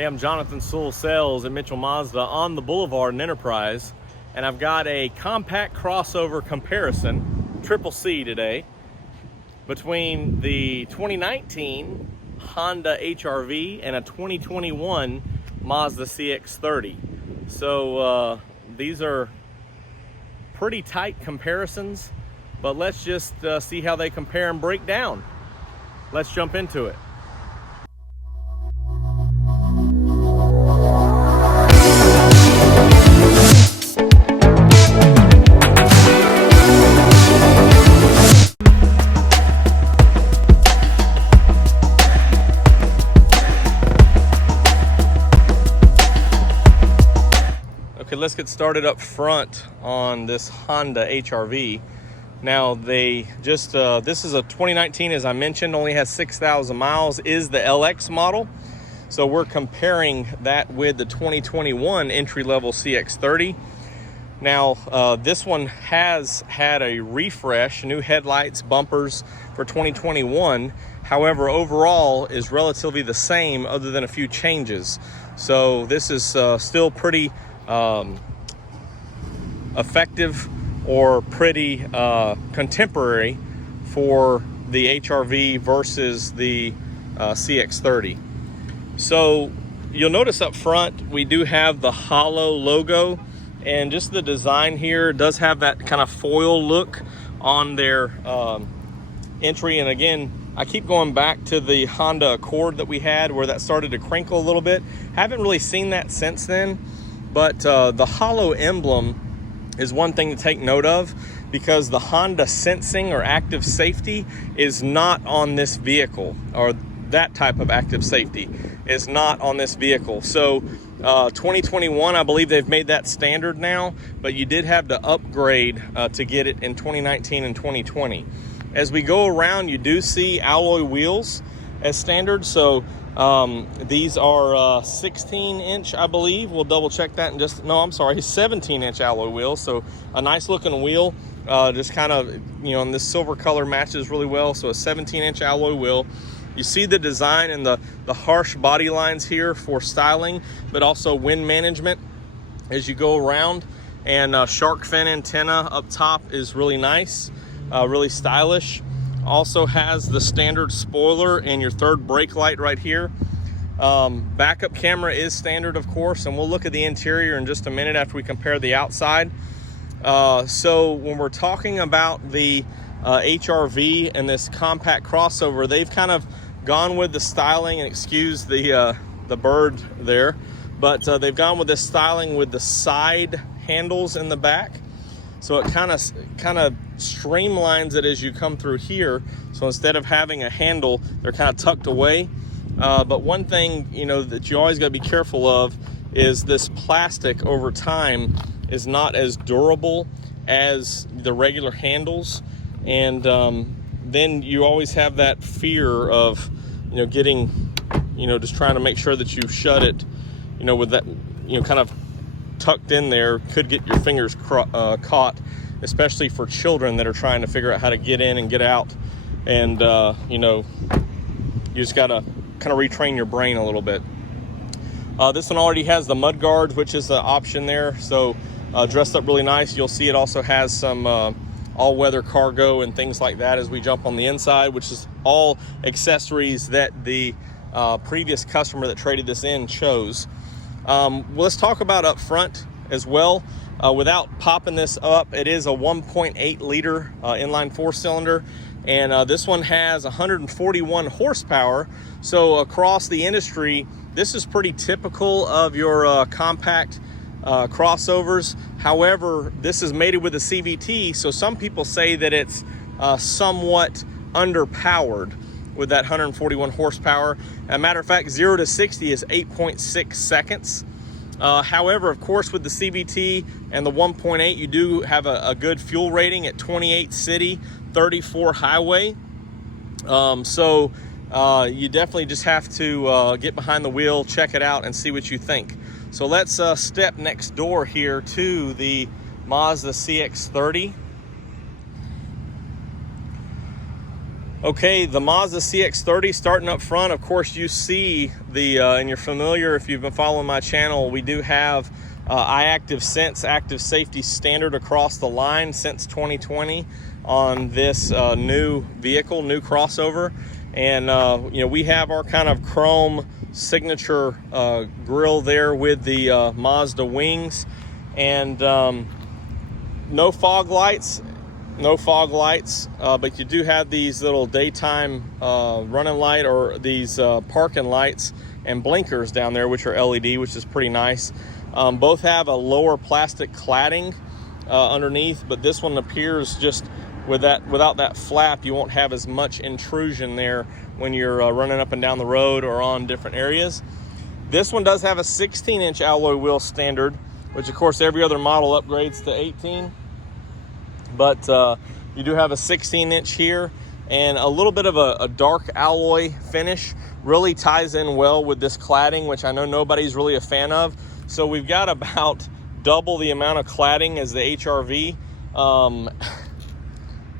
Hey, I'm Jonathan Sewell Sales at Mitchell Mazda on the Boulevard in Enterprise, and I've got a compact crossover comparison, Triple C today, between the 2019 Honda HR-V and a 2021 Mazda CX-30. So these are pretty tight comparisons, but let's just see how they compare and break down. Let's jump into it. Okay, let's get started up front on this Honda HR-V. Now they just, this is a 2019, as I mentioned, only has 6,000 miles, is the LX model. So we're comparing that with the 2021 entry-level CX-30. Now this one has had a refresh, new headlights, bumpers for 2021. However, overall is relatively the same other than a few changes. So this is still pretty effective or pretty contemporary for the HR-V versus the CX-30. So you'll notice up front we do have the hollow logo, and just the design here does have that kind of foil look on their entry. And again, I keep going back to the Honda Accord that we had where that started to crinkle a little bit. Haven't really seen that since then. But the hollow emblem is one thing to take note of, because the Honda sensing or active safety is not on this vehicle, or that type of active safety is not on this vehicle. So 2021, I believe they've made that standard now, but you did have to upgrade to get it in 2019 and 2020. As we go around, you do see alloy wheels as standard. So these are 16-inch, I believe. We'll double check that in just, no, I'm sorry, 17-inch alloy wheels. So a nice looking wheel, just kind of, you know, and this silver color matches really well. So a 17-inch alloy wheel. You see the design and the harsh body lines here for styling, but also wind management as you go around. And shark fin antenna up top is really nice, really stylish. Also has the standard spoiler and your third brake light right here. Backup camera is standard, of course, and we'll look at the interior in just a minute after we compare the outside. So when we're talking about the HR-V and this compact crossover, they've kind of gone with the styling, and excuse the bird there, but they've gone with this styling with the side handles in the back. So it kind of streamlines it as you come through here. So instead of having a handle, they're kind of tucked away. But one thing, you know, that you always got to be careful of is this plastic over time is not as durable as the regular handles. And then you always have that fear of, you know, getting, you know, just trying to make sure that you shut it, you know, with that, you know, kind of tucked in there, could get your fingers caught, especially for children that are trying to figure out how to get in and get out. And you know, you just gotta kind of retrain your brain a little bit. This one already has the mud guards, which is the option there, so dressed up really nice. You'll see it also has some all-weather cargo and things like that as we jump on the inside, which is all accessories that the previous customer that traded this in chose. Well, let's talk about up front as well. Without popping this up, it is a 1.8 liter inline four-cylinder, and this one has 141 horsepower. So across the industry, this is pretty typical of your compact crossovers. However, this is mated with a CVT, so some people say that it's somewhat underpowered with that 141 horsepower. As a matter of fact, 0 to 60 is 8.6 seconds. However, of course, with the CVT and the 1.8, you do have a good fuel rating at 28 city, 34 highway. So you definitely just have to get behind the wheel, check it out, and see what you think. So let's step next door here to the Mazda CX-30. Okay, the Mazda CX-30 starting up front. Of course, you see the, and you're familiar if you've been following my channel, we do have iActive Sense active safety standard across the line since 2020 on this new vehicle, new crossover. And you know, we have our kind of chrome signature grille there with the Mazda wings, and no fog lights. But you do have these little daytime running light, or these parking lights and blinkers down there, which are LED, which is pretty nice. Both have a lower plastic cladding underneath, but this one appears just without that flap, you won't have as much intrusion there when you're running up and down the road or on different areas. This one does have a 16-inch alloy wheel standard, which of course every other model upgrades to 18. But you do have a 16-inch here, and a little bit of a dark alloy finish really ties in well with this cladding, which I know nobody's really a fan of. So we've got about double the amount of cladding as the HRV,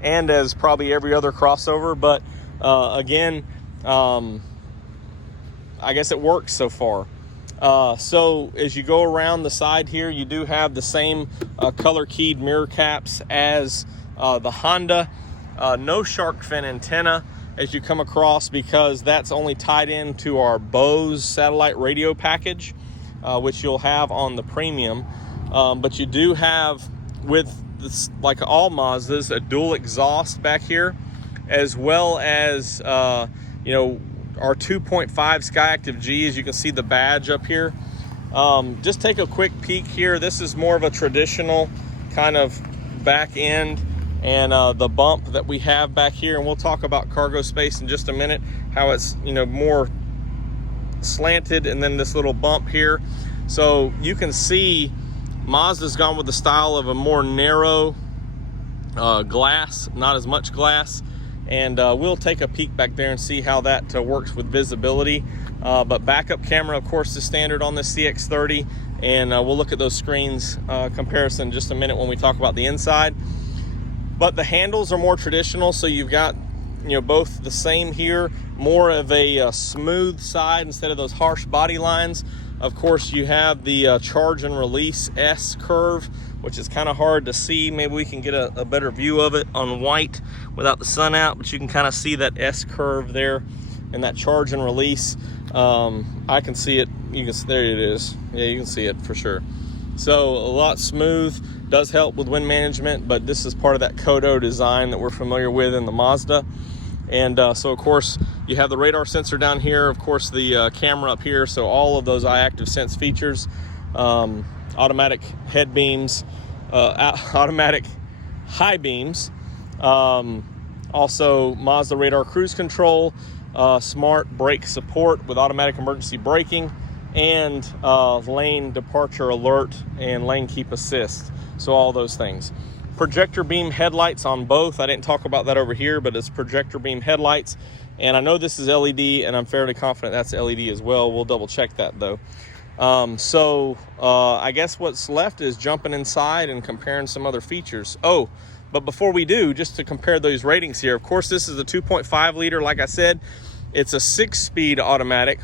and as probably every other crossover. But again, I guess it works so far. So as you go around the side here, you do have the same color keyed mirror caps as the Honda. No shark fin antenna as you come across, because that's only tied into our Bose satellite radio package, which you'll have on the premium. But you do have, with this, like all Mazdas, a dual exhaust back here, as well as you know, our 2.5 Skyactiv G, as you can see the badge up here. Just take a quick peek here. This is more of a traditional kind of back end, and the bump that we have back here, and we'll talk about cargo space in just a minute, how it's, you know, more slanted, and then this little bump here. So you can see Mazda's gone with the style of a more narrow glass, not as much glass. And we'll take a peek back there and see how that works with visibility. But backup camera, of course, is standard on the CX-30, and we'll look at those screens comparison in just a minute when we talk about the inside. But the handles are more traditional, so you've got, you know, both the same here, more of a smooth side instead of those harsh body lines. Of course, you have the charge and release S curve, which is kind of hard to see. Maybe we can get a better view of it on white without the sun out, but you can kind of see that S curve there and that charge and release. I can see it. There it is. Yeah, you can see it for sure. So a lot smooth, does help with wind management, but this is part of that Kodo design that we're familiar with in the Mazda. And so of course you have the radar sensor down here, of course the camera up here, so all of those iActive Sense features, automatic head beams, automatic high beams, also Mazda radar cruise control, smart brake support with automatic emergency braking, and lane departure alert and lane keep assist. So all those things. Projector beam headlights on both. I didn't talk about that over here, but it's projector beam headlights. And I know this is LED, and I'm fairly confident that's LED as well. We'll double check that though. I guess what's left is jumping inside and comparing some other features. Oh, but before we do, just to compare those ratings here, of course, this is the 2.5 liter. Like I said, it's a 6-speed automatic.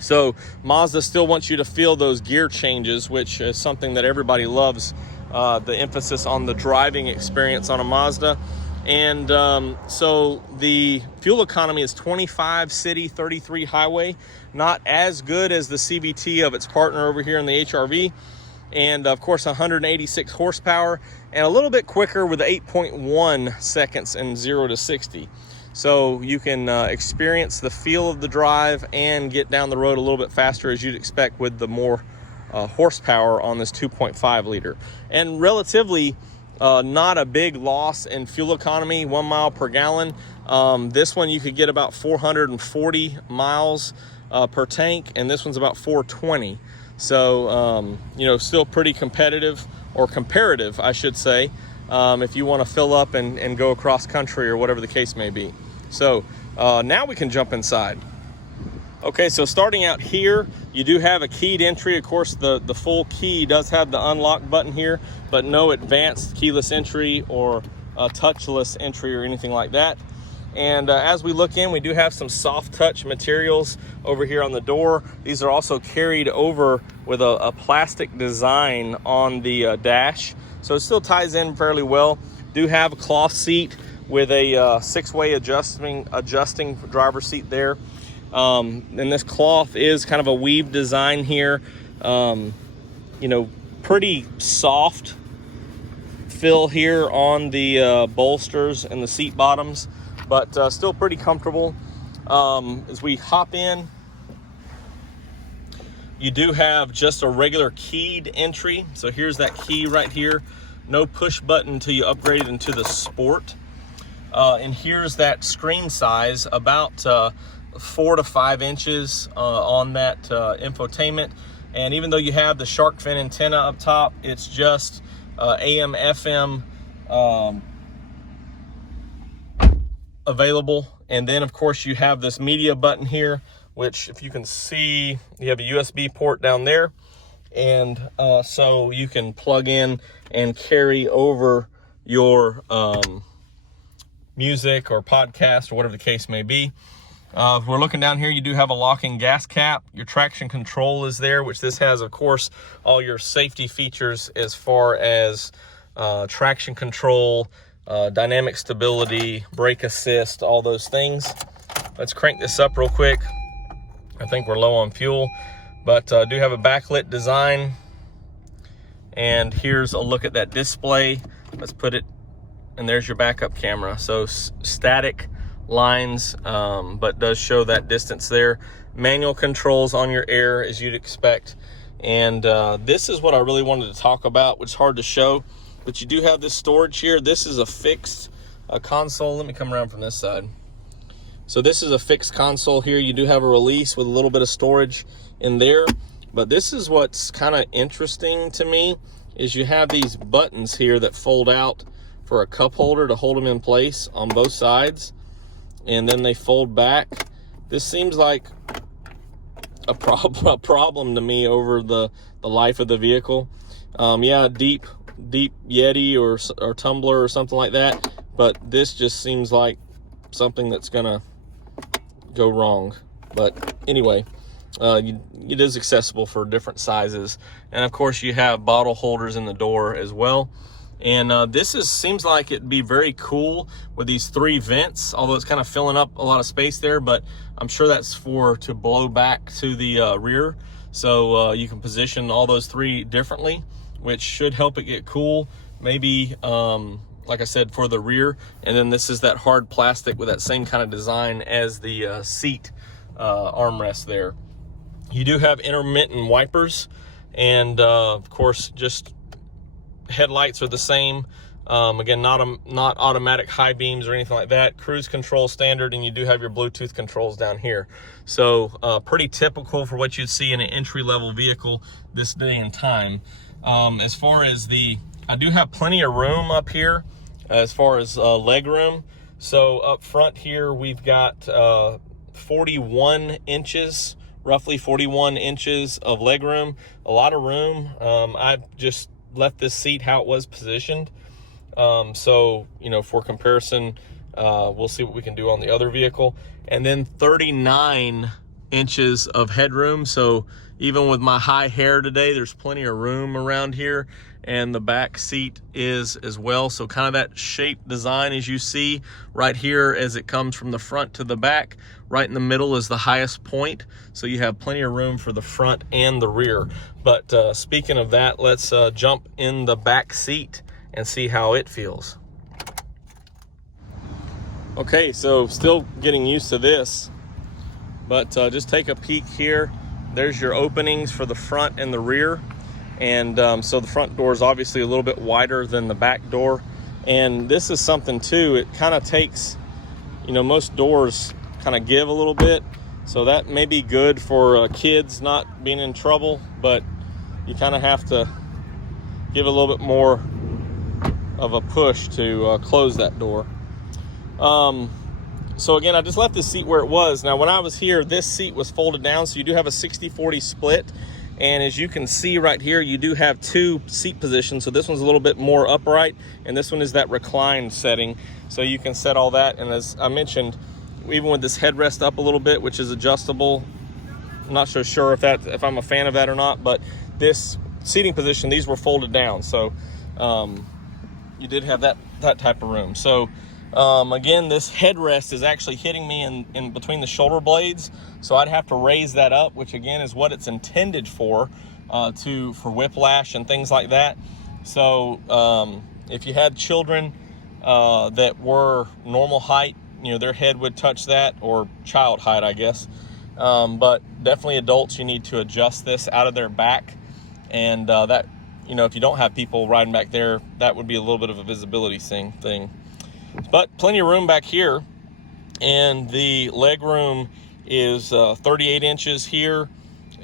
So Mazda still wants you to feel those gear changes, which is something that everybody loves, the emphasis on the driving experience on a Mazda. And so the fuel economy is 25 city, 33 highway, not as good as the CVT of its partner over here in the HRV. And of course 186 horsepower, and a little bit quicker with 8.1 seconds in 0 to 60. So you can experience the feel of the drive and get down the road a little bit faster, as you'd expect with the more horsepower on this 2.5 liter. And relatively not a big loss in fuel economy, 1 mile per gallon. This one you could get about 440 miles per tank, and this one's about 420. So, you know, still pretty competitive, or comparative, I should say, if you want to fill up and go across country or whatever the case may be. So now we can jump inside. Okay, so starting out here, you do have a keyed entry. Of course, the full key does have the unlock button here, but no advanced keyless entry or touchless entry or anything like that. And as we look in, we do have some soft touch materials over here on the door. These are also carried over with a plastic design on the dash. So it still ties in fairly well. Do have a cloth seat with a 6-way adjusting driver's seat there. And this cloth is kind of a weave design here. You know, pretty soft fill here on the bolsters and the seat bottoms, but still pretty comfortable. As we hop in, you do have just a regular keyed entry. So here's that key right here. No push button until you upgrade it into the Sport. And here's that screen size, about 4 to 5 inches on that infotainment. And even though you have the shark fin antenna up top, it's just AM, FM available. And then of course you have this media button here, which if you can see, you have a USB port down there. And so you can plug in and carry over your music or podcast or whatever the case may be. If we're looking down here, you do have a locking gas cap. Your traction control is there, which this has, of course, all your safety features as far as traction control, dynamic stability, brake assist, all those things. Let's crank this up real quick. I think we're low on fuel, but do have a backlit design. And here's a look at that display. Let's put it, and there's your backup camera. So static lines, but does show that distance there. Manual controls on your air as you'd expect. And this is what I really wanted to talk about, which is hard to show, but you do have this storage here. This is a fixed console. Let me come around from this side. So this is a fixed console here. You do have a release with a little bit of storage in there, but this is what's kind of interesting to me, is you have these buttons here that fold out for a cup holder to hold them in place on both sides, and then they fold back. This seems like a problem to me over the life of the vehicle. Yeah, deep Yeti or tumbler or something like that, but this just seems like something that's gonna go wrong. But anyway, it is accessible for different sizes, and of course you have bottle holders in the door as well. And this seems like it'd be very cool with these 3 vents, although it's kind of filling up a lot of space there, but I'm sure that's to blow back to the rear. So you can position all those 3 differently, which should help it get cool. Maybe, like I said, for the rear. And then this is that hard plastic with that same kind of design as the seat armrest there. You do have intermittent wipers, and of course, just headlights are the same. Again, not automatic high beams or anything like that. Cruise control standard, and you do have your Bluetooth controls down here. So pretty typical for what you'd see in an entry-level vehicle this day and time. As far as I do have plenty of room up here as far as leg room. So up front here, we've got 41 inches, roughly 41 inches of leg room. A lot of room. I've just left this seat how it was positioned. So, you know, for comparison, we'll see what we can do on the other vehicle. And then 39 inches of headroom. So even with my high hair today, there's plenty of room around here. And the back seat is as well. So kind of that shape design as you see right here as it comes from the front to the back. Right in the middle is the highest point. So you have plenty of room for the front and the rear. But speaking of that, let's jump in the back seat and see how it feels. Okay, so still getting used to this, but just take a peek here. There's your openings for the front and the rear. And so the front door is obviously a little bit wider than the back door. And this is something too, it kind of takes, you know, most doors kind of give a little bit. So that may be good for kids not being in trouble, but you kind of have to give a little bit more of a push to close that door. So again, I just left the seat where it was. Now, when I was here, this seat was folded down, so you do have a 60-40 split. And as you can see right here, you do have two seat positions. So this one's a little bit more upright, and this one is that reclined setting. So you can set all that. And as I mentioned, even with this headrest up a little bit, which is adjustable, I'm not so sure if I'm a fan of that or not, but this seating position, these were folded down. So you did have that type of room. So again, this headrest is actually hitting me in between the shoulder blades. So I'd have to raise that up, which again is what it's intended for whiplash and things like that. So if you had children that were normal height, you know, their head would touch that, or child height, I guess. But definitely adults, you need to adjust this out of their back. And that, you know, if you don't have people riding back there, that would be a little bit of a visibility thing. But plenty of room back here. And the leg room is 38 inches here.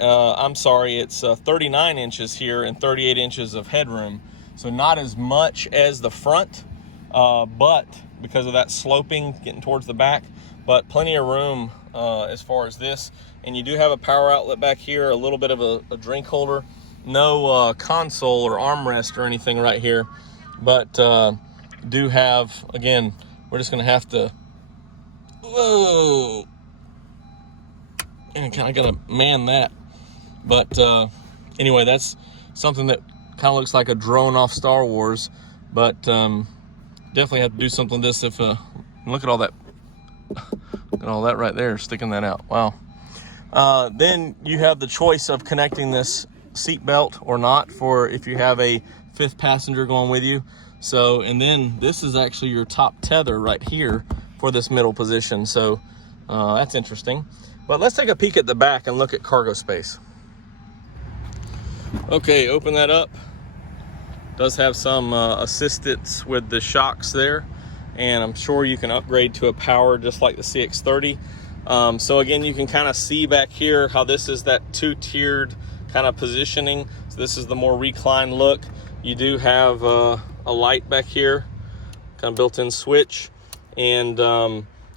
I'm sorry, it's 39 inches here and 38 inches of headroom. So not as much as the front, but because of that sloping getting towards the back, but plenty of room as far as this. And you do have a power outlet back here, a little bit of a drink holder. No console or armrest or anything right here, but do have, again, we're just gonna have to, whoa, and I gotta man that. But anyway, that's something that kind of looks like a drone off Star Wars, but definitely have to do something with this. If look at all that, look at all that right there, sticking that out. Wow. Then you have the choice of connecting this seat belt or not, for if you have a fifth passenger going with you. So, and then this is actually your top tether right here for this middle position. So that's interesting. But let's take a peek at the back and look at cargo space. Okay, open that up. Does have some assistance with the shocks there, and I'm sure you can upgrade to a power just like the CX-30. So again, you can kind of see back here how this is that two-tiered kind of positioning. So this is the more reclined look. You do have a light back here, kind of built-in switch, and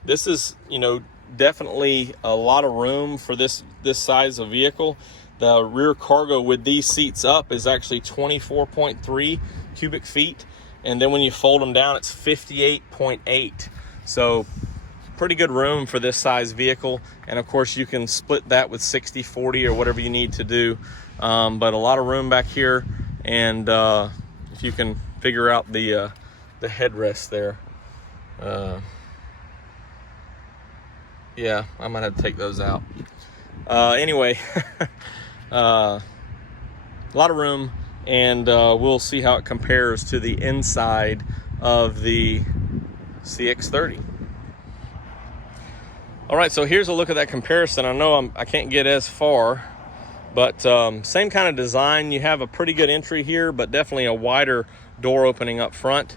this is, you know, definitely a lot of room for this size of vehicle. The rear cargo with these seats up is actually 24.3 cubic feet. And then when you fold them down, it's 58.8. So pretty good room for this size vehicle. And of course you can split that with 60/40 or whatever you need to do. But a lot of room back here. And if you can figure out the headrest there. Yeah, I might have to take those out. Anyway, a lot of room, and we'll see how it compares to the inside of the CX-30. All right, so here's a look at that comparison. I know I can't get as far, but same kind of design. You have a pretty good entry here, but definitely a wider door opening up front.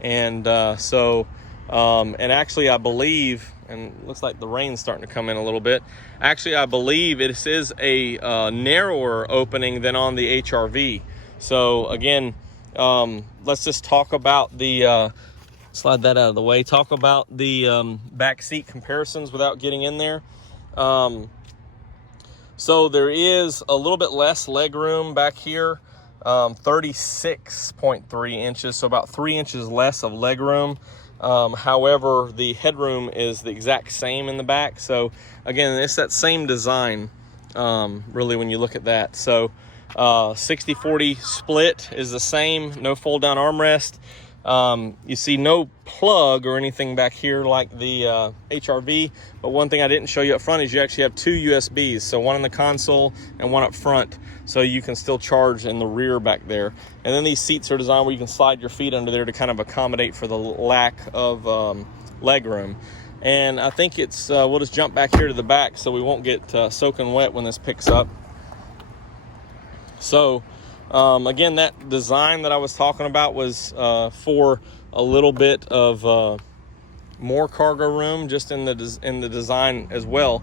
And and actually I believe, and it looks like the rain's starting to come in a little bit. Actually, I believe it is a narrower opening than on the HR-V. So again, let's just talk about the, slide that out of the way, talk about the back seat comparisons without getting in there. So there is a little bit less leg room back here, 36.3 inches, so about 3 inches less of leg room. However, the headroom is the exact same in the back. So again, it's that same design, really, when you look at that. So 60/40 split is the same, no fold down armrest. You see no plug or anything back here like the HR-V, but one thing I didn't show you up front is you actually have two USBs, so one in the console and one up front, so you can still charge in the rear back there. And then these seats are designed where you can slide your feet under there to kind of accommodate for the lack of leg room. And I think it's, we'll just jump back here to the back so we won't get soaking wet when this picks up. So again, that design that I was talking about was for a little bit of more cargo room just in the design as well.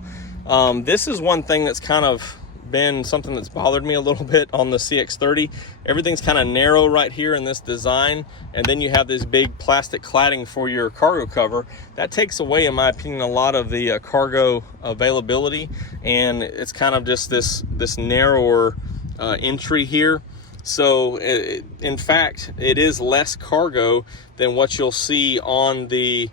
This is one thing that's kind of been something that's bothered me a little bit on the CX-30. Everything's kind of narrow right here in this design, and then you have this big plastic cladding for your cargo cover. That takes away, in my opinion, a lot of the cargo availability, and it's kind of just this narrower entry here. So in fact, it is less cargo than what you'll see on the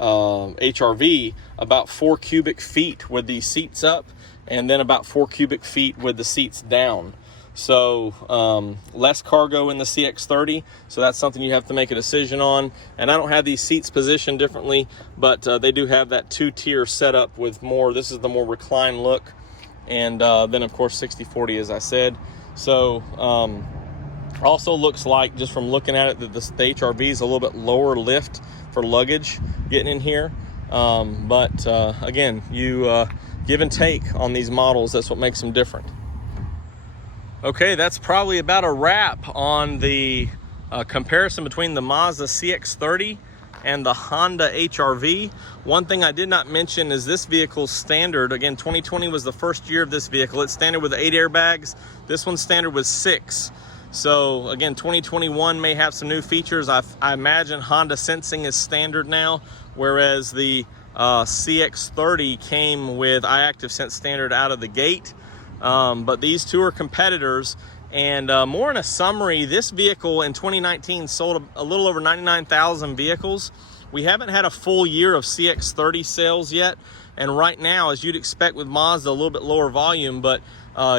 HRV, about 4 cubic feet with the seats up, and then about 4 cubic feet with the seats down. So less cargo in the CX-30, so that's something you have to make a decision on. And I don't have these seats positioned differently, but they do have that 2-tier setup with more. This is the more reclined look, and then of course 60/40, as I said. So also looks like, just from looking at it, that the HRV is a little bit lower lift for luggage getting in here. But again, you give and take on these models. That's what makes them different. Okay, that's probably about a wrap on the comparison between the Mazda CX-30 and the Honda HRV. One thing I did not mention is this vehicle's standard. Again, 2020 was the first year of this vehicle. It's standard with 8 airbags. This one's standard with 6. So again, 2021 may have some new features. I imagine Honda Sensing is standard now, whereas the CX-30 came with iActive Sense standard out of the gate. But these two are competitors. And more in a summary, this vehicle in 2019 sold a little over 99,000 vehicles. We haven't had a full year of CX-30 sales yet. And right now, as you'd expect with Mazda, a little bit lower volume, but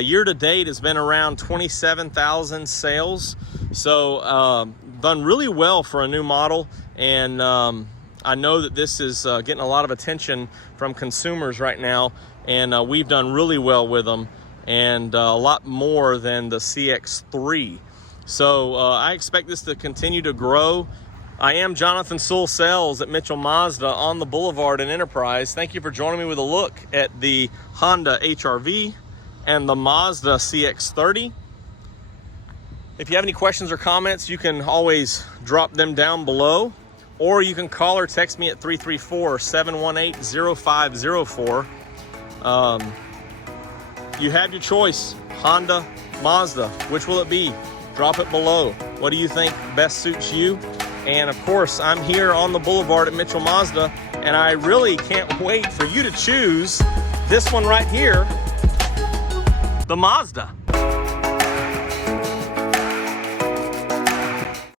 year to date has been around 27,000 sales. So done really well for a new model. And I know that this is getting a lot of attention from consumers right now. And we've done really well with them, and a lot more than the CX-3. So I expect this to continue to grow. I am Jonathan Sewell Sales at Mitchell Mazda on the Boulevard in Enterprise. Thank you for joining me with a look at the Honda HRV and the Mazda CX-30. If you have any questions or comments, you can always drop them down below, or you can call or text me at 334-718-0504. You have your choice, Honda, Mazda. Which will it be? Drop it below. What do you think best suits you? And of course, I'm here on the Boulevard at Mitchell Mazda, and I really can't wait for you to choose this one right here, the Mazda.